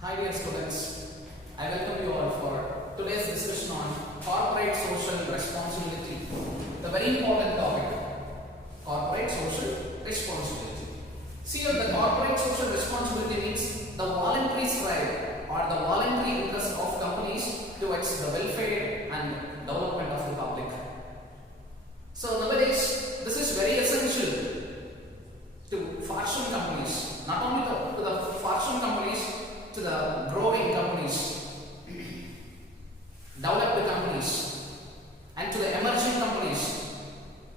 Hi dear students, I welcome you all for today's discussion on corporate social responsibility. The very important topic, corporate social responsibility. See, the corporate social responsibility means the voluntary strive or the voluntary interest of companies towards the welfare and development of the public. So nowadays, this is very essential to fortune companies, not only to the fortune companies, to the growing companies, developed companies, and to the emerging companies,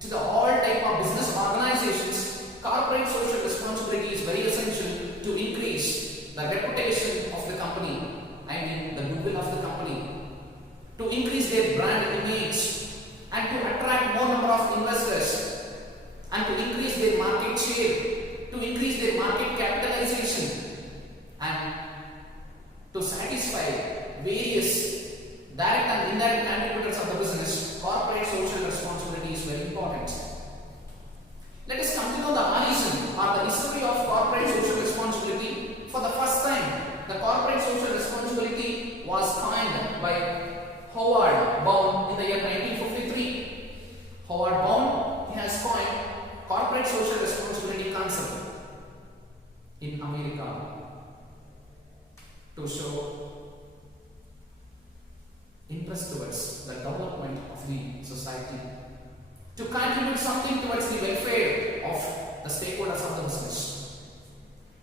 to the all type of business organizations. Corporate social responsibility is very essential to increase the reputation of the company, I mean the goodwill of the company, to increase their brand image, and to attract more number of investors, and to increase their market share, to increase their market capitalization, and to satisfy various direct and indirect contributors of the business. Corporate social responsibility is very important. Let us come to know the origin or the history of corporate social responsibility. For the first time, the corporate social responsibility was coined by Howard Bound in the year 1953. Howard Bound, he has coined corporate social responsibility concept in America to show interest towards the development of the society, to contribute something towards the welfare of the stakeholders of the business.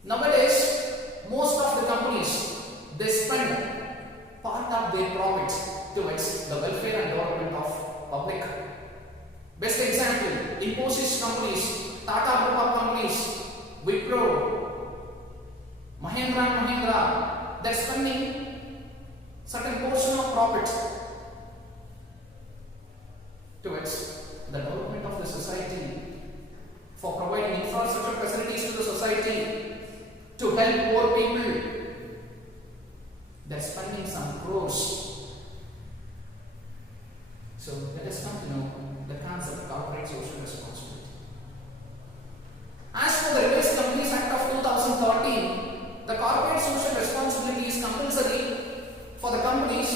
Nowadays, most of the companies, they spend part of their profit towards the welfare and development of public. Best example, Infosys companies, Tata group of companies, Wipro, Mahindra, they're spending certain portion of profit towards the development of the society, for providing infrastructure facilities to the society, to help poor people. They're spending some crores. So let us come to know the concept of corporate social responsibility. As per the Revised Companies Act of 2013, the corporate social responsibility is compulsory for the companies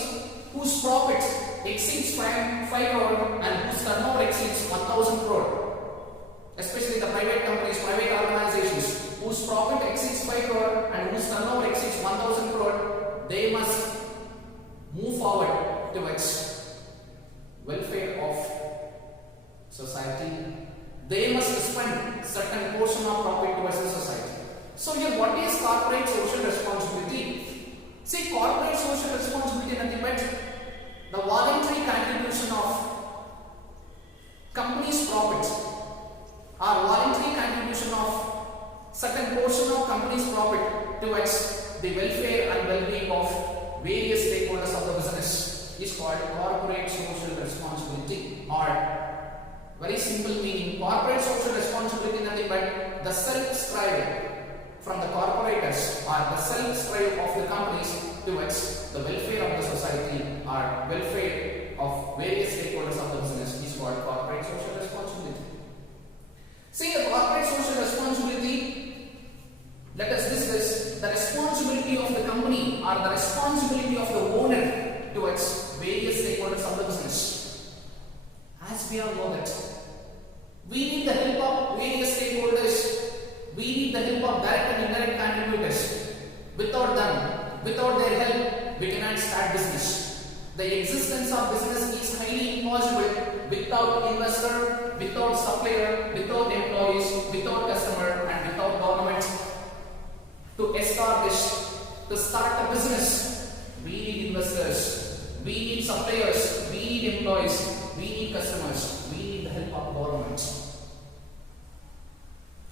whose profit exceeds 5 crore and whose turnover exceeds 1,000 crore. Especially the private companies, private organizations whose profit exceeds 5 crore and whose turnover exceeds 1,000 crore, they must move forward towards welfare of society. They must spend certain portion of profit towards the society. So here, what is corporate social responsibility? See, corporate social responsibility nothing but the voluntary contribution of company's profit or voluntary contribution of certain portion of company's profit towards the welfare and well-being of various stakeholders of the business is called corporate social responsibility, or very simple meaning, corporate social responsibility nothing but the self-strive from the corporators or the self-strive of the companies towards the welfare of the society or welfare of various stakeholders of the business is called corporate social responsibility. See, the corporate social responsibility, let us discuss the responsibility of the company or the responsibility of the owner towards various stakeholders of the business. As we all know that we need the help of various stakeholders. We need the help of direct and indirect contributors. Without them, without their help, we cannot start business. The existence of business is highly impossible without investor, without supplier, without employees, without customer, and without government. To establish, to start a business, we need investors, we need suppliers, we need employees, we need customers, we need the help of government.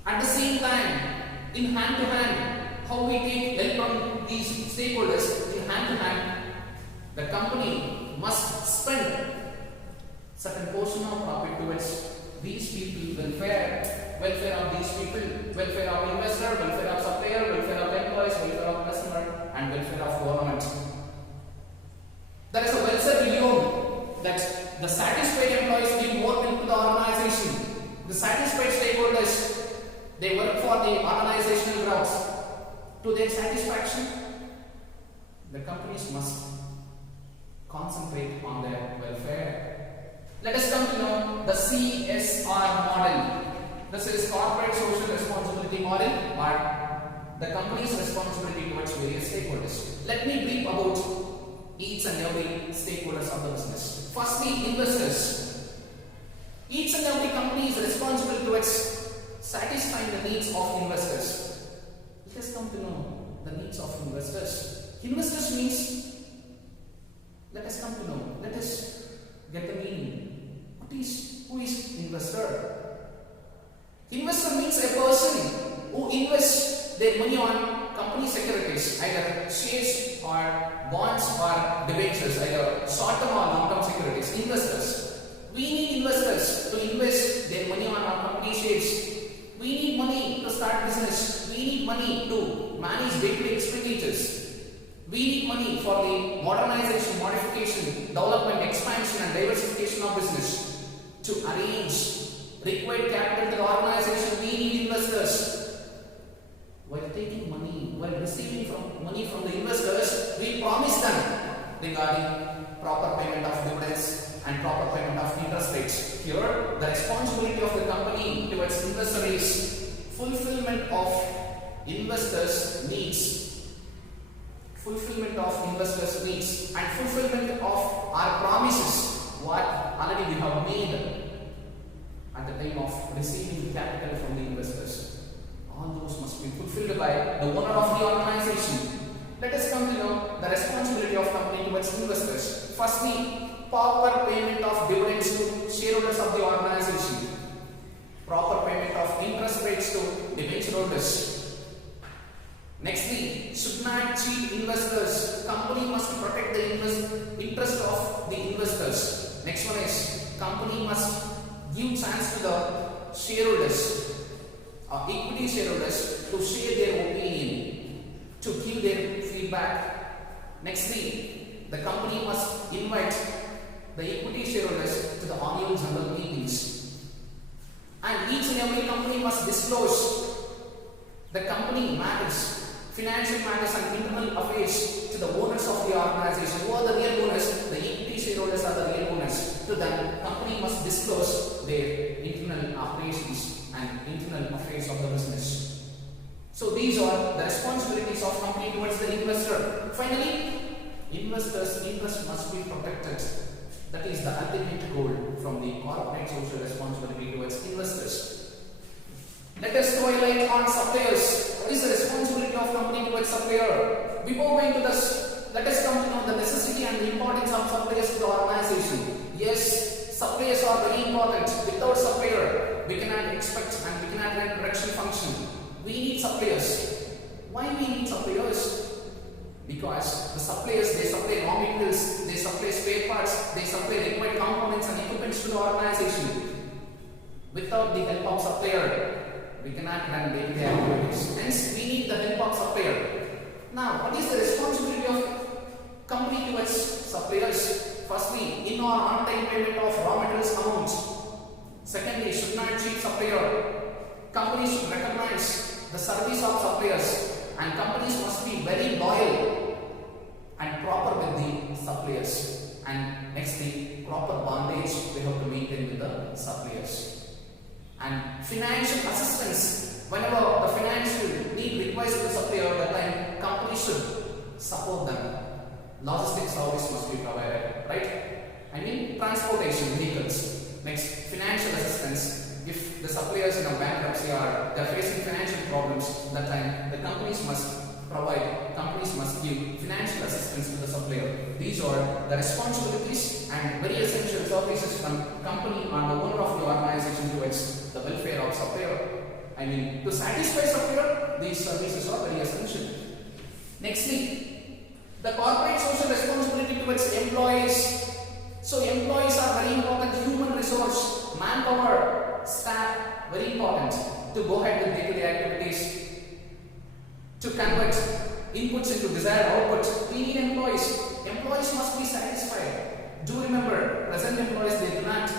At the same time, in hand to hand, how we take help from these stakeholders in hand to hand, the company must spend certain portion of profit towards these people, welfare of these people, welfare of investor, welfare of supplier, welfare of employees, welfare of customer, and welfare of government. There is a well-said idiom that the satisfied employees give more help to the organization. The satisfied stakeholders, they work for the organizational grounds to their satisfaction. The companies must concentrate on their welfare. Let us come to know the CSR model. This is corporate social responsibility model, or the company's responsibility towards various stakeholders. Let me brief about each and every stakeholders of the business. Firstly, investors. Each and every company is responsible towards satisfying the needs of investors. Let us come to know the needs of investors. Investors means, let us come to know, let us get the meaning. Who is investor? Investor means a person who invests their money on company securities, either shares or bonds or debentures, either short-term or long-term securities. Investors. We need investors to invest their money on our company shares. We need money to start business. We need money to manage day-to-day expenditures. We need money for the modernization, modification, development, expansion and diversification of business. To arrange required capital to the organization, we need investors. While taking money, while receiving money from the investors, we promise them regarding proper payment of dividends and proper payment of interest rates. Here, the responsibility of the company towards investor is fulfillment of investors' needs. Fulfillment of investors' needs and fulfillment of our promises, what already we have made at the time of receiving capital from the investors. All those must be fulfilled by the owner of the organization. Let us come to know the responsibility of company towards investors. Firstly, proper payment of dividends to shareholders of the organization. Proper payment of interest rates to debenture holders. Nextly, should not cheat investors. Company must protect the interest of the investors. Next one is, company must give chance to the shareholders, equity shareholders, to share their opinion, to give their feedback. Nextly, the company must invite the equity shareholders to the annual general meetings. And each and every company must disclose the company matters, financial matters and internal affairs to the owners of the organization. Who are the real owners? The equity shareholders are the real owners. To them, company must disclose their internal operations and internal affairs of the business. So these are the responsibilities of company towards the investor. Finally, investors' interest must be protected. That is the ultimate goal from the corporate social responsibility towards investors. Let us throw a light on suppliers. What is the responsibility of company towards supplier? Before going to this, let us come to know the necessity and the importance of suppliers to the organization. Yes, suppliers are very important. Without supplier, we cannot expect and we cannot run production function. We need suppliers. Why we need suppliers? Because the suppliers, they supply raw materials, they supply spare parts, they supply required components and equipments to the organization. Without the help of supplier, we cannot run day-to-day activities. Hence, we need the help of supplier. Now, what is the responsibility of company towards suppliers? Firstly, in or on-time payment of raw materials amount. Secondly, should not cheat supplier. Companies should recognize the service of suppliers, and companies must be very loyal and proper with the suppliers. And nextly, proper bondage we have to maintain with the suppliers. And financial assistance, whenever the financial need requires the supplier at that time, companies should support them. Logistics service must be provided, right? I mean transportation vehicles. Next, financial assistance. If the suppliers in a bankruptcy or they are facing financial problems, that time the companies must give financial assistance to the supplier. These are the responsibilities and very essential services from company or the owner of the organization towards the welfare of supplier. I mean, to satisfy supplier, these services are very essential. Nextly, the corporate social responsibility towards employees. So employees are very important, human resource, manpower, staff, very important to go ahead with day-to-day activities, to convert inputs into desired outputs. We need employees. Employees must be satisfied. Do remember, present employees, they do not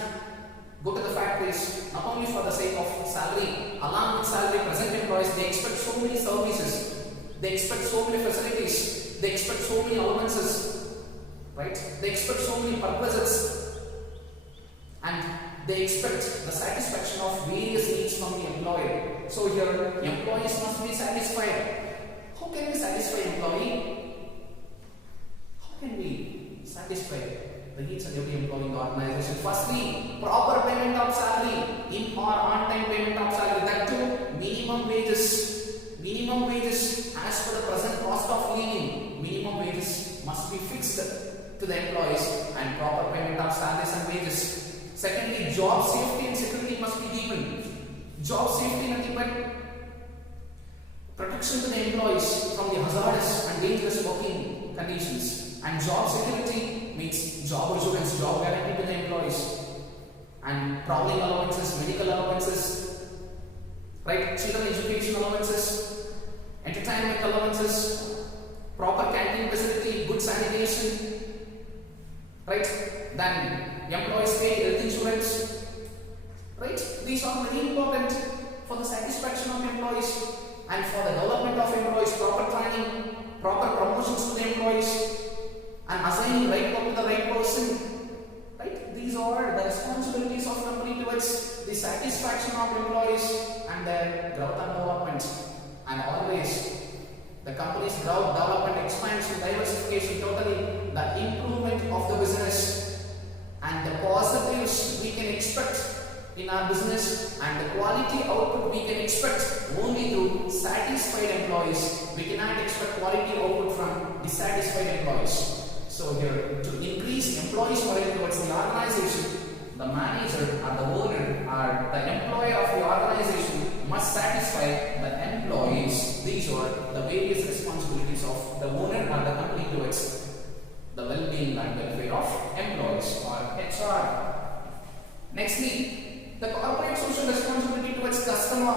go to the factories not only for the sake of salary. Along with salary, present employees, they expect so many services, they expect so many facilities, they expect so many right? They expect so many purposes, and they expect the satisfaction of various needs from the employer. So here, employees must be satisfied. How can we satisfy employee? How can we satisfy the needs of every employee in the organization? Firstly, proper payment of salary, in or on-time payment of salary. That too, minimum wages. Minimum wages as per the present cost of living. Minimum wages must be fixed to the employees, and proper payment of salaries and wages. Secondly, job safety and security must be deepened. Job safety nothing but protection to the employees from the hazardous and dangerous working conditions. And job security means job assurance, job guarantee to the employees. And traveling allowances, medical allowances, right? Children education allowances, entertainment allowances, proper canteen facility, good sanitation, right? Then employees pay health insurance, right? These are very important for the satisfaction of employees and for the development of employees. Proper training, proper promotions to the employees, and assigning right work to the right person, right? These are the responsibilities of company towards the satisfaction of employees and their growth and development. And always the company's growth, development, expansion, diversification, totally the improvement of the business and the positives we can expect in our business and the quality output we can expect only through satisfied employees. We cannot expect quality output from dissatisfied employees. So here, to increase employees' morale towards the organization, the manager or the owner or the employer of the organization must satisfy the employees. These are the various responsibilities of the owner or the company towards the well-being and welfare of employees or HR. Nextly, the corporate social responsibility towards customer.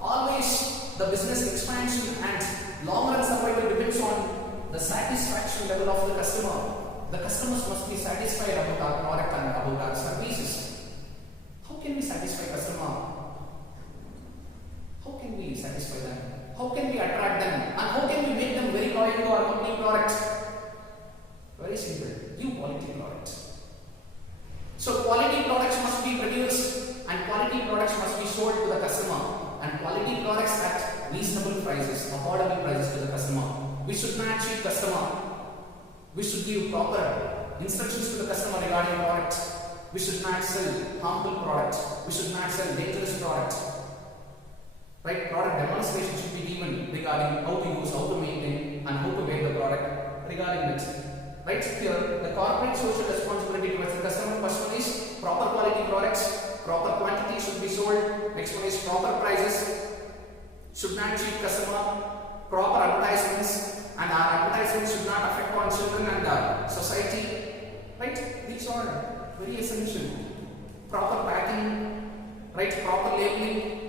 Always the business expansion and long-run survival depends on the satisfaction level of the customer. The customers must be satisfied about our product and about our services. How can we satisfy customer? How can we satisfy them? How can we attract them? And how can we make them very loyal to our company product? Very simple. Give quality product. So quality products must be produced and quality products must be sold to the customer, and quality products at reasonable prices, affordable prices to the customer. We should not cheat customer. We should give proper instructions to the customer regarding product. We should not sell harmful product. We should not sell dangerous product. Right? Product demonstration should be given regarding how to use, how to maintain, and how to wear the product regarding it. Right? Here, the corporate social responsibility towards the customer. First one is proper quality products, proper quantity should be sold. Next one is proper prices, should not cheat customer, proper advertisements, and our advertisements should not affect on children and society. Right? These are very essential. Proper packing, right? Proper labeling,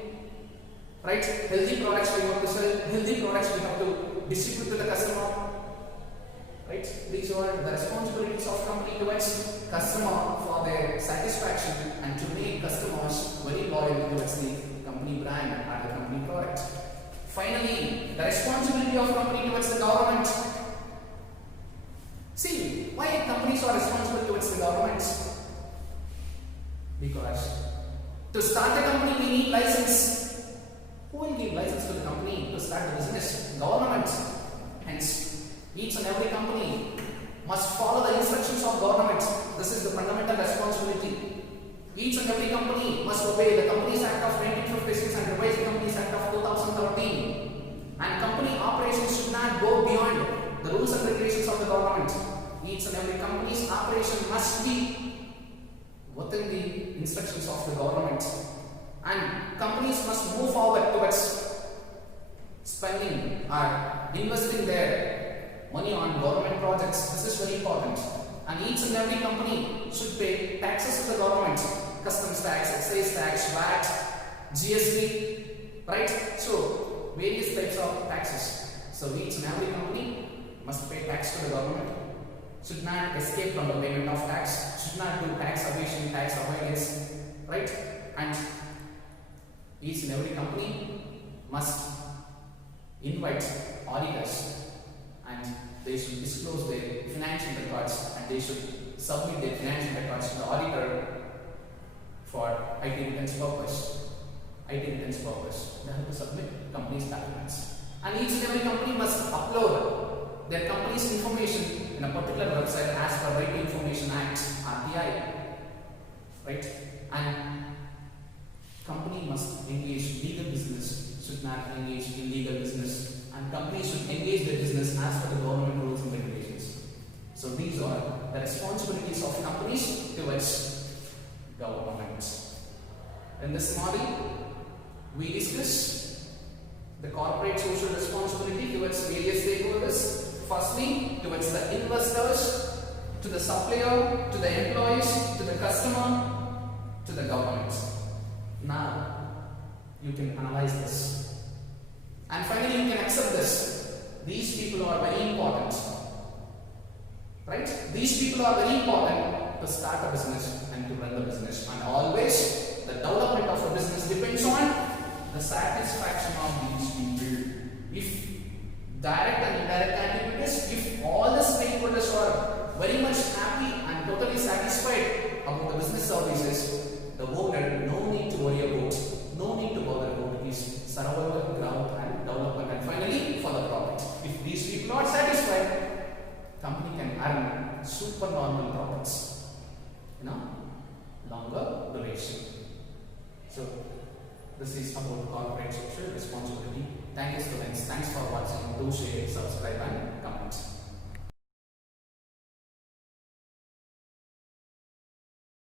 right? Healthy products we have to sell, healthy products we have to distribute to the customer. Right? These are the responsibilities of company towards customer for their satisfaction and to make customers very loyal towards the company brand and the company product. Finally, the responsibility of company towards the government. See, why companies are responsible towards the government? Because to start a company we need license. Who will give license to the company to start the business? Government. Hence, each and every company must follow the instructions of government. This is the fundamental responsibility. Each and every company must obey the Companies Act of 1956 and Revised Companies Act of 2013. And company operations should not go beyond the rules and regulations of the government. Each and every company's operation must be within the instructions of the government. And companies must move forward towards spending or investing their money on government projects. This is very important. And each and every company should pay taxes to the government. Customs tax, excise tax, VAT, GST, right? So, various types of taxes. So, each and every company must pay tax to the government. Should not escape from the payment of tax. Should not do tax evasion, tax avoidance, right? And each and every company must invite auditors, and they should disclose their financial financial records and they should submit their financial records to the auditor for IT returns purpose. IT returns purpose. They have to submit company's documents. And each and every company must upload their company's information in a particular website as per Right to Information Act, RTI. Right? And company must engage legal business, should not engage in legal business, and companies should engage their business as per the government rules and regulations. So these are the responsibilities of companies towards government. In this model, we discuss the corporate social responsibility towards various stakeholders. Firstly, towards the investors, to the supplier, to the employees, to the customer, to the government. Now, you can analyze this. And finally, you can accept this. These people are very important. Right? These people are very important to start a business and to run the business. And always, the development of a business depends on the satisfaction of these people. If direct and indirect activities, if all the stakeholders are very much happy and totally satisfied about the business services, the owner no need to worry about, no need to bother about his survival, growth and development, and finally for the profit. If these people are satisfied, company can earn super normal profits, longer duration. So this is about corporate social responsibility. Thank you students. Thanks for watching. Do share, subscribe and comment.